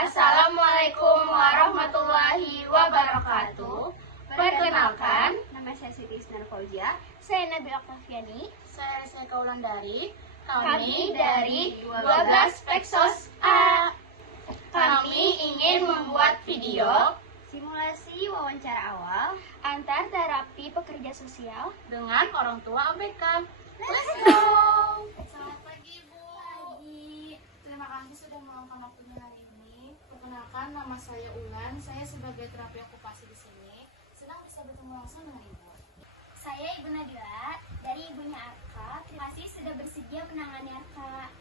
Assalamualaikum warahmatullahi wabarakatuh. Perkenalkan, Nama saya Siti Isnar Fauzia. Saya Nabila Oktaviani. saya Seka Wulandari. Kami dari 12 Peksos A. Kami ingin membuat video Simulasi wawancara awal. antar terapi pekerja sosial. dengan orang tua ABK. Let's go! Selamat pagi, Bu. Terima kasih sudah meluangkan waktunya hari ini. Perkenalkan, nama saya Ulan. Saya sebagai terapi okupasi di sini. Senang bisa bertemu langsung dengan Ibu. Saya Ibu Nabila dari ibunya Arka. Terima kasih sudah bersedia menangani Arka.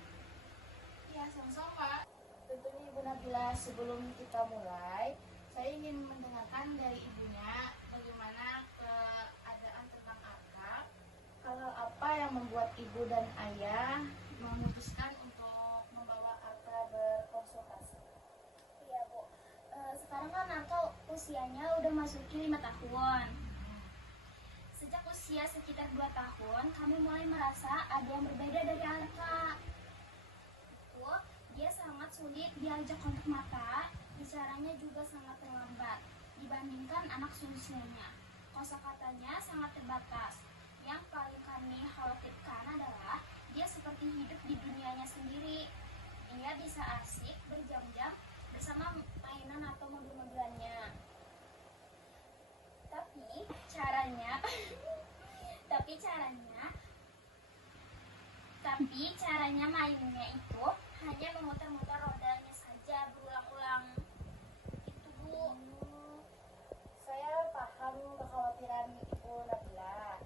Ya, sama-sama. Tentunya Ibu Nabila, sebelum kita mulai, saya ingin mendengarkan dari ibunya bagaimana keadaan tentang Arka. Hal apa yang membuat ibu dan ayah memutuskan untuk membawa Arka berkonsultasi? Iya, Bu. Sekarang kan Arka usianya udah masuki 5 tahun. Sejak usia sekitar 2 tahun, kami mulai merasa ada yang berbeda dari Arka. Itu, dia sangat sulit diajak kontak mata, bicaranya juga sangat terlambat dibandingkan anak seusianya. Kosakatanya sangat terbatas. Yang paling kami khawatirkan adalah dia seperti hidup di dunianya sendiri. Dia bisa asik berjam-jam bersama mainan atau mobil-mobilannya. Tapi caranya mainnya itu hanya memutar-mutar rodanya saja berulang-ulang. Itu, Bu. Saya paham kekhawatiran Ibu Nabila.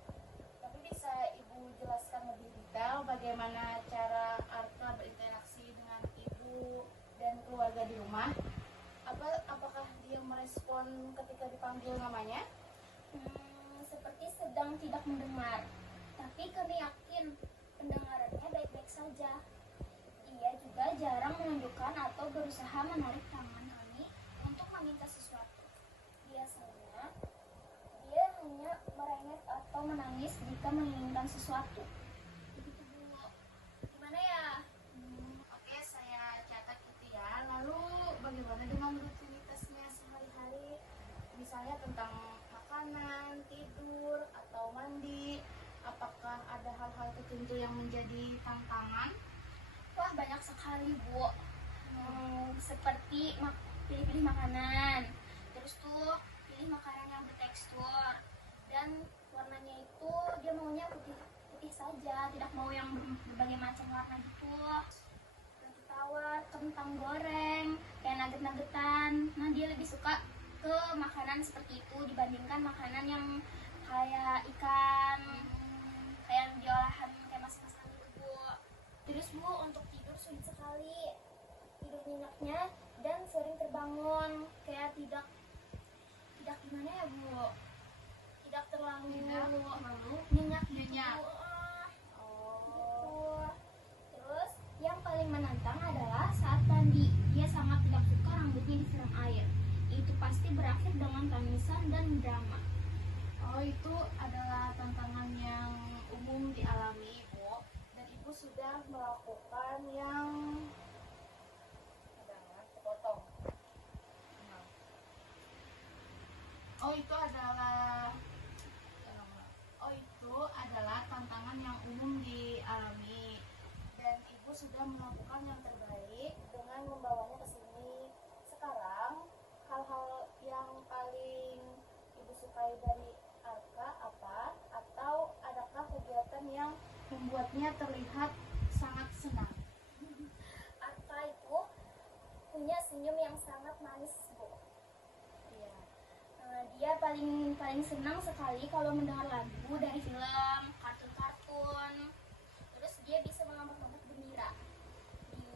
Tapi bisa Ibu jelaskan lebih detail bagaimana cara Arka berinteraksi dengan Ibu dan keluarga di rumah? Apakah dia merespon ketika dipanggil namanya? Seperti sedang tidak mendengar. Tapi kami yakin pendengarannya baik-baik saja. Dia juga jarang menunjukkan atau berusaha menarik tangan kami untuk meminta sesuatu. Biasanya, dia hanya merengek atau menangis jika menginginkan sesuatu. Begitu, Bu. Gimana ya? Oke, saya catat itu ya. Lalu bagaimana dengan rutinitasnya sehari-hari? Misalnya tentang makanan, tidur, atau mandi. Apakah ada hal-hal tertentu yang menjadi tantangan? Wah, banyak sekali, Bu. Seperti pilih-pilih makanan. Terus tuh pilih makanan yang bertekstur. Dan warnanya itu dia maunya putih saja, tidak mau yang berbagai macam warna gitu. Roti tawar, kentang goreng, kayak nugget-nuggetan. Nah, dia lebih suka ke makanan seperti itu dibandingkan makanan yang kayak ikan, kayak yang diolahan kayak masak-masakan gitu, Bu. Terus, Bu, untuk tidur sulit sekali. Tidur nyenyaknya dan sering terbangun, kayak tidak gimana ya, Bu? Tidak terlalu nyenyak gitu. Gitu. Terus yang paling menantang adalah saat mandi. Dia sangat tidak suka rambutnya disiram air. Itu pasti berakhir dengan tangisan dan drama. Oh, itu adalah tantangan yang umum dialami, Ibu. Dan Ibu sudah melakukan yang potong. Oh, itu adalah tantangan yang umum dialami. Dan Ibu sudah melakukan yang terbaik dengan membawanya ke sini. Sekarang, hal-hal yang paling Ibu sukai dari Arka apa? Atau adakah kegiatan yang membuatnya terlihat sangat senang? Arka itu punya senyum yang sangat manis, Bu. Iya. Dia paling senang sekali kalau mendengar lagu dari film, kartun-kartun. Terus dia bisa mengamuk-amuk gembira.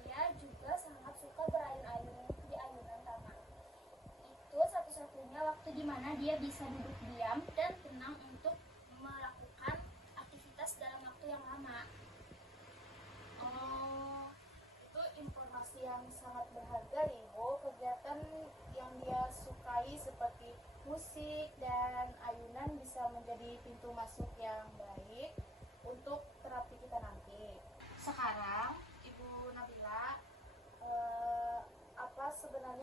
Dia juga sangat suka berayun-ayun di ayunan taman. Itu satu-satunya waktu di mana dia bisa duduk diam dan tenang untuk melakukan aktivitas dalam waktu yang lama. Oh, itu informasi yang sangat berharga, Ibu. Kegiatan yang dia sukai seperti musik dan ayunan bisa menjadi pintu masuk yang baik untuk terapi kita nanti. Sekarang, Ibu Nabila, apa sebenarnya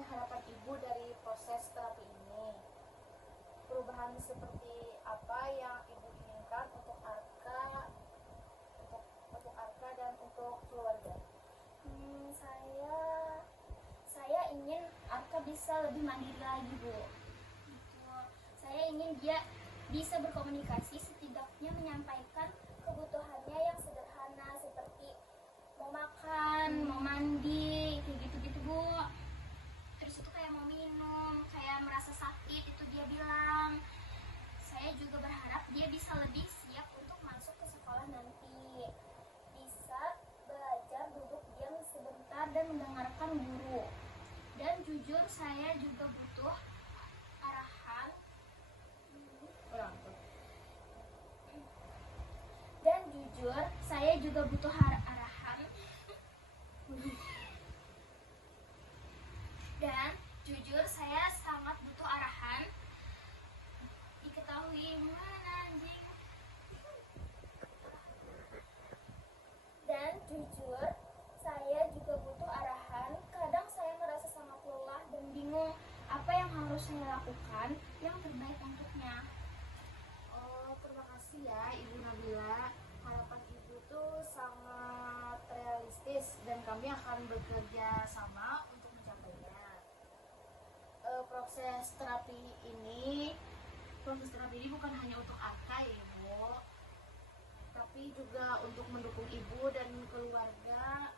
bisa lebih mandiri lagi, Bu. Gitu. Saya ingin dia bisa berkomunikasi, setidaknya menyampaikan kebutuhannya yang sederhana seperti mau makan, mau mandi, kayak gitu-gitu, Bu. Terus itu kayak mau minum, kayak merasa sakit, itu dia bilang. Saya juga berharap dia bisa lebih siap untuk masuk ke sekolah nanti. Bisa belajar duduk diam sebentar dan mendengarkan guru. Dan jujur saya juga butuh arahan. Dan jujur saya juga butuh arahan. Dan jujur saya sangat butuh arahan. Diketahui mana anjing. Dan jujur saya juga butuh arahan. Kadang saya merasa sangat lelah dan bingung apa yang harus saya lakukan yang terbaik untuknya. Oh, terima kasih ya Ibu Nabila. Harapan Ibu tuh sangat realistis dan kami akan bekerja sama untuk mencapainya. Proses terapi ini bukan hanya untuk Arka ya Ibu, tapi juga untuk mendukung Ibu dan keluarga.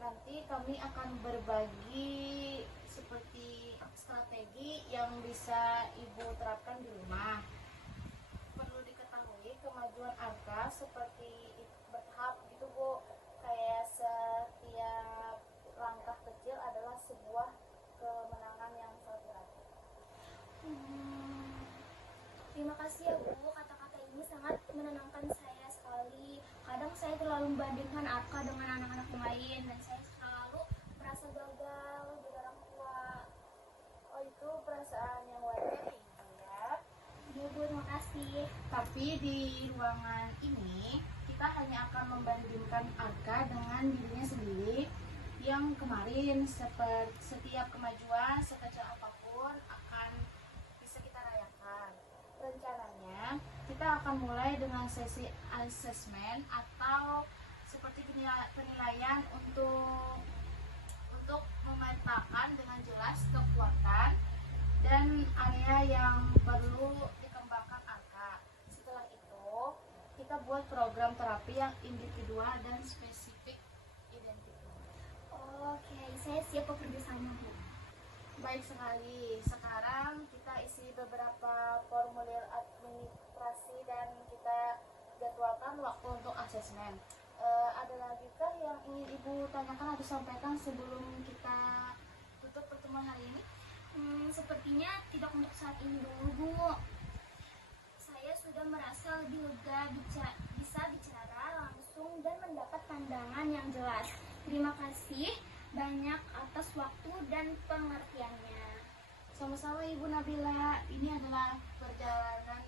Nanti kami akan berbagi seperti strategi yang bisa Ibu terapkan di rumah. Perlu diketahui kemajuan Arka seperti bertahap gitu Bu. Kayak setiap langkah kecil adalah sebuah kemenangan yang sangat berarti. Terima kasih ya Bu, kata-kata ini sangat menenangkan saya sekali. Kadang saya terlalu membandingkan Arka dengan anak-anak yang lain dan saya selalu merasa gagal jadi orang tua. Oh, itu perasaan yang wajar ya Ibu ya. Iya Bu, terima kasih. Tapi di ruangan ini kita hanya akan membandingkan Arka dengan dirinya sendiri yang kemarin. Setiap kemajuan sekecil apapun akan bisa kita rayakan. Rencananya kita akan mulai dengan sesi assessment atau seperti penilaian untuk memetakan dengan jelas kekuatan dan area yang perlu dikembangkan Arka. Setelah itu, kita buat program terapi yang individual dan spesifik identitas. Oke, saya siap bekerja sama Bu. Baik sekali. Sekarang kita isi beberapa formulir administrasi dan kita jadwalkan waktu untuk asesmen. Ada lagi kah yang ingin Ibu tanyakan atau sampaikan sebelum kita tutup pertemuan hari ini? Sepertinya tidak untuk saat ini dulu Bu. Saya sudah merasa lebih lega bisa bicara langsung dan mendapat pandangan yang jelas. Terima kasih banyak atas waktu dan pengertiannya. Sama-sama Ibu Nabila. Ini adalah perjalanan